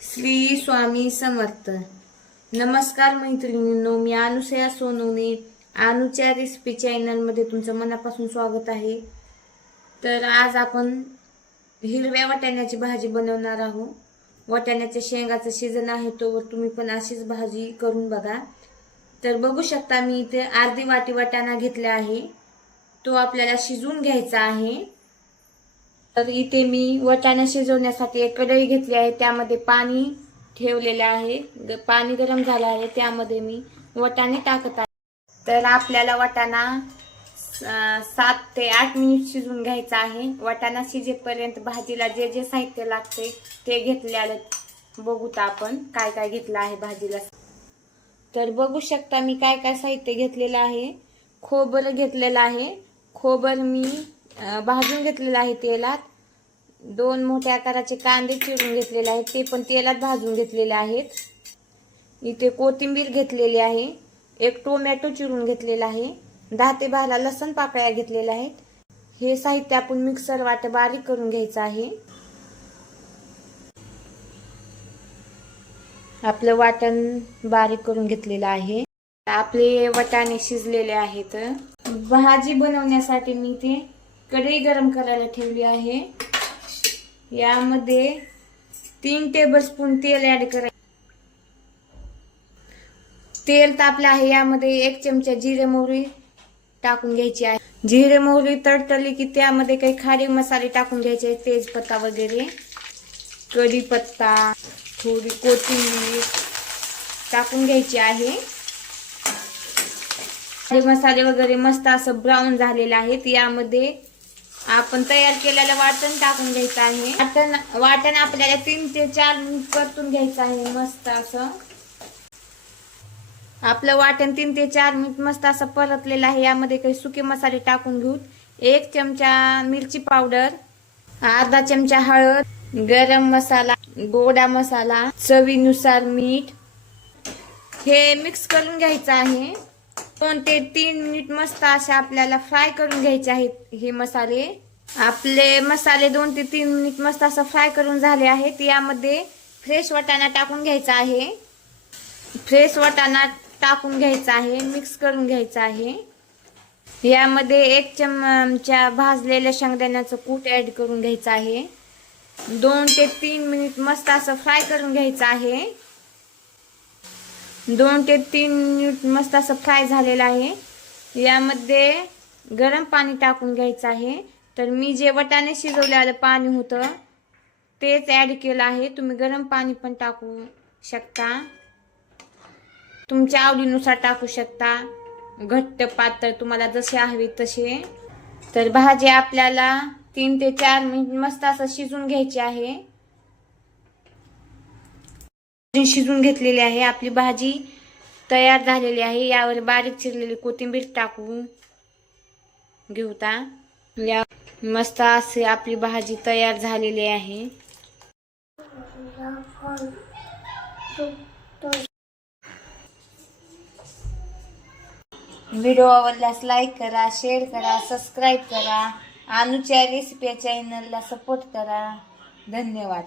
श्री स्वामी समर्थ. नमस्कार मैत्रिणींनो, मी अनुसया सोनवणे. अनुच्या रेसिपी चॅनलमध्ये तुमचं मनापासून स्वागत आहे. तर आज आपण हिरव्या वाटाण्याची भाजी बनवणार आहोत. वाटाण्याच्या शेंगाचं सीजन आहे, तोवर तुम्ही पण अशीच भाजी करून बघा. तर बघू शकता, मी इथे अर्धी वाटी वाटाणा घेतला आहे. तो आपल्याला शिजवून घ्यायचा आहे. तर इथे मी वाटाणा शिजवण्यासाठी एक कढई घेतली आहे. त्यामध्ये पाणी ठेवलेले आहे. पाणी गरम झालं आहे, त्यामध्ये मी वाटाणे टाकत आहे. तर आपल्याला वाटाणा 7 ते 8 मिनिट शिजवून घ्यायचा आहे. वाटाणा शिजेपर्यंत भाजीला जे जे साहित्य लागते ते घेतलेलं बघूत आपण काय काय घेतलं आहे भाजीला. तर बघू शकता मी काय काय साहित्य घेतलेलं आहे. खोबरं घेतलेलं आहे. खोबरं मी भाजून घेतलेलं आहे तेलात. 2 मोठ्या आकाराचे कांदे चिरून घेतलेले आहेत, ते पण तेलात भाजून घेतलेले आहेत. इथे कोथिंबीर घेतलेली आहे. एक टोमॅटो चिरून घेतलेला आहे. 10 ते 12 लसूण पाकळ्या घेतलेल्या आहेत. हे साहित्य आपण मिक्सर वाटे बारीक करून घ्यायचं आहे. आपलं वाटण बारीक करून घेतलेलं आहे. आपले वाटाणे शिजलेले आहेत. भाजी बनवण्यासाठी मी इथे कढई गरम करायला ठेवली आहे. यामध्ये 3 टेबलस्पून तेल ऍड करायचे. तेल तापले आहे. यामध्ये 1 चमचा जिरे मोहरी टाकून घ्यायची आहे. जिरे मोहरी तडतडली की त्यामध्ये काही खारी मसाले टाकून घ्यायचे, तेजपत्ता वगैरे, कढीपत्ता, थोडी कोथिंबीर टाकून घ्यायची आहे. हे मसाले वगैरे मस्त असं ब्राऊन झालेले आहेत. यामध्ये आपण तयार केलेलं वाटण टाकून घ्यायचं आहे. वाटण आपल्याला 3 ते 4 मिनिट परतून घ्यायचं आहे. मस्त असं आपलं वाटण 3 ते 4 मिनिट मस्त असं परतलेलं आहे. यामध्ये काही सुके मसाले टाकून घेऊ. 1 चमचा मिरची पावडर, अर्धा चमचा हळद, गरम मसाला, गोडा मसाला, चवीनुसार मीठ. हे मिक्स करून घ्यायचं आहे. 2 ते 3 मिनिट मस्त असे आपल्याला फ्राय करून घ्यायचे आहेत हे मसाले. आपले मसाले 2 ते 3 मिनिट मस्त असं फ्राय करून झाले आहेत. यामध्ये फ्रेश वाटाणा टाकून घ्यायचा आहे. फ्रेश वाटाणा टाकून घ्यायचा आहे. मिक्स करून घ्यायचा आहे. यामध्ये 1 चमचा भाजलेल्या शेंगदाण्याचं कूट ऍड करून घ्यायचं आहे. 2 ते 3 मिनिट मस्त असं फ्राय करून घ्यायचं आहे. 2 ते 3 मिनिट मस्त असं फ्राय झालेलं आहे. यामध्ये गरम पाणी टाकून घ्यायचं आहे. तर मी जे वाटाणे शिजवलेलं पाणी होतं तेच ऍड केलं आहे. तुम्ही गरम पाणी पण टाकू शकता, तुमच्या आवडीनुसार टाकू शकता. घट्ट पातळ तुम्हाला जसे हवे तसे. तर भाजी आपल्याला 3 ते 4 मिनिट मस्त असं शिजून घ्यायची आहे. शिजून घेतलेली आहे. आपली भाजी तयार झालेली आहे. यावर बारीक चिरलेली कोथिंबीर टाकून घेऊता. या मस्त असे आपली भाजी तयार झालेली आहे. व्हिडिओ आवडल्यास लाईक करा, शेअर करा, सबस्क्राईब करा. अनुच्या रेसिपी चॅनलला सपोर्ट करा. धन्यवाद.